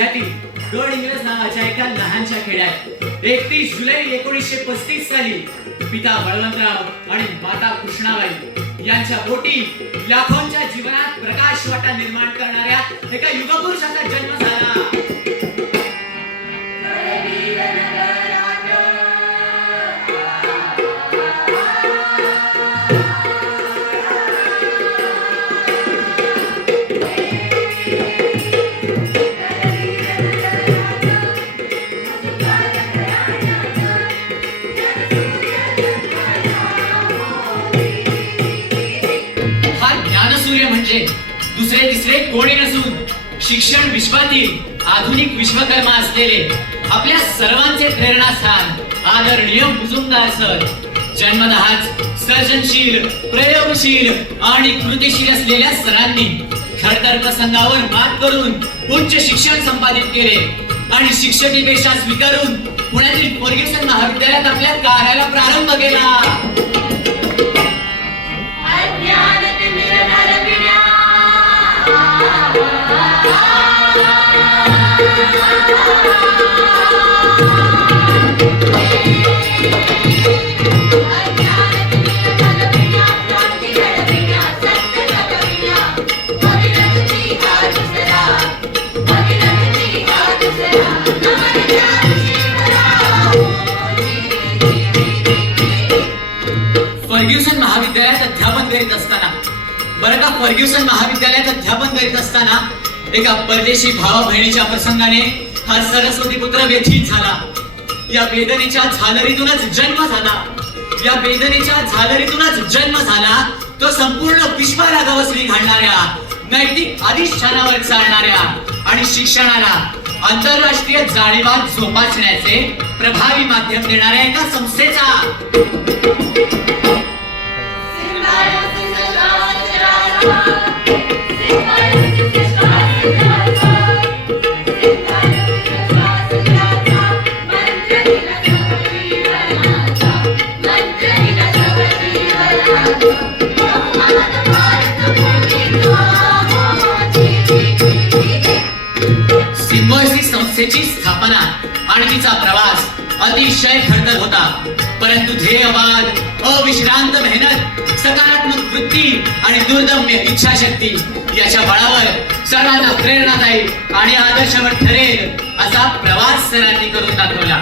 जिल्ह्यातील गड इंग्रज नावाच्या एका लहानशा खेड्यात 31 जुलै 1935 साली पिता बळवंतराव आणि माता कृष्णाबाई यांच्या पोटी लाखोंच्या जीवनात प्रकाश वाटा निर्माण करणाऱ्या एका युगपुरुषाचा जन्म झाला. म्हणजे दुसरे तिसरे कोणी नसून शिक्षण विश्वातील आधुनिक विश्वकर्मा असलेले आपल्या सर्वांचे प्रेरणास्थान आदरणीय मुजुमदार सर. जन्मतःच सर्जनशील, प्रयोगशील आणि कृतिशील असलेल्या सरांनी खडतर प्रसंगावर मात करून उच्च शिक्षण संपादित केले आणि शिक्षकी पेशा स्वीकारून पुण्यातील फर्ग्युसन महाविद्यालयात आपल्या कार्याला प्रारंभ केला. फर्ग्युसन महाविद्यालयात अध्यापन करीत असताना फर्ग्युसन महाविद्यालयात अध्यापन करीत असताना एका परदेशी भावा बहिणीच्या प्रसंगाने हा सरस्वती पुत्र व्यथित झाला. या वेदनेच्या झालरीतूनच जन्म झाला. तो संपूर्ण विश्वाला गवसणी घालणाऱ्या, नैतिक अधिष्ठानावर चालणाऱ्या आणि शिक्षणाला आंतरराष्ट्रीय जाणीवात जोपासण्याचे प्रभावी माध्यम देणाऱ्या एका संस्थेचा. सिम्बायोसिस संस्थेची स्थापना आणि तिचा प्रवास अतिशय खडतर होता, परंतु ध्येयवाद, अविश्रांत मेहनत, सकारात्मक वृत्ती आणि दुर्दम्य इच्छाशक्ती याच्या बळावर सर्वांना प्रेरणादायी आणि आदर्शवत ठरेल असा प्रवास सरांनी करून दाखवला.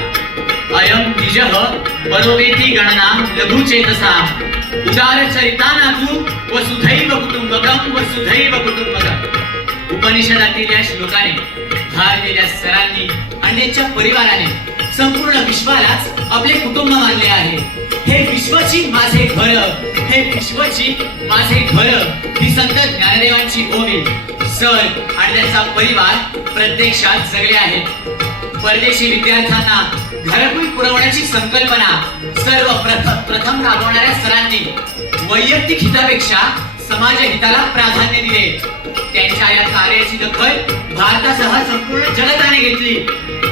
अयम निजः बरोवेती गणना लघुचेतसा उदारचरितानातु वसुधैव कुटुंबकम्. उपनिषदातील या श्लोकाने भारलेल्या सरांनी आणि त्यांच्या परिवाराने संपूर्ण विश्वालाच आपले कुटुंब मानले आहे. हे विश्वची माझे घर ही संत ज्ञानदेवांची ओवी सर आणि त्यांचा परिवार प्रत्यक्षात जगले आहेत. परदेशी विद्यार्थ्यांना घरकुल पुरवण्याची संकल्पना सर्वप्रथम राबवणाऱ्या सरांनी वैयक्तिक हितापेक्षा समाज हिताला प्राधान्य दिले. त्यांच्या या कार्याची दखल भारतासह संपूर्ण जगताने घेतली.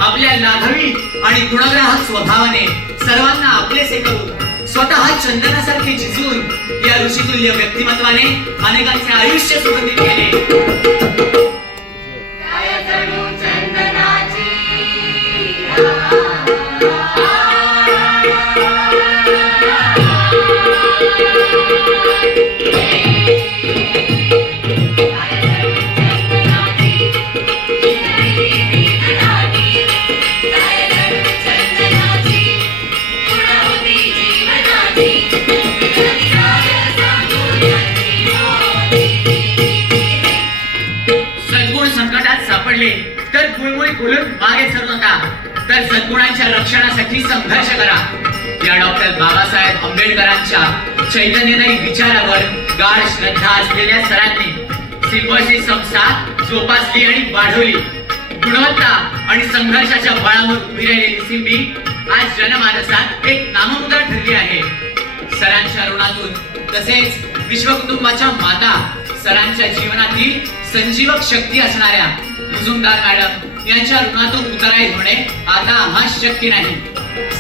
आपल्या लाघवी आणि गुणग्राहक स्वभावाने सर्वांना आपलेसे करून स्वतः चंदनासारखे झिजून या ऋषितुल्य व्यक्तिमत्वाने अनेकांचे आयुष्य सुखदित केले. तर गुळमुळी बोलून मागे सरू नका, तर सद्गुणांच्या रक्षणासाठी संघर्ष करा. या डॉक्टर बाबासाहेब आंबेडकरांच्या चैतन्यदायी विचारावर गाढ श्रद्धा असलेल्या सरांनी सिम्बायोसिस संस्था जोपासली आणि वाढवली. गुणवत्ता आणि संघर्षाच्या बळावर उभी राहिलेली सिम्बी आज जनमानसात एक नाममुद्रा ठरली आहे. सरांच्या ऋणातून तसेच विश्वकुटुंबाच्या माता सरांच्या जीवनातील संजीवक शक्ती असणाऱ्या मुजुमदार मॅडम यांच्या ऋणातून उतराई होणे आता आम्हास शक्य नाही.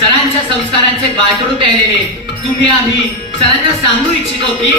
सरांच्या संस्कारांचे बाटडू प्यायलेले तुम्ही आम्ही सरांना सांगू इच्छितो की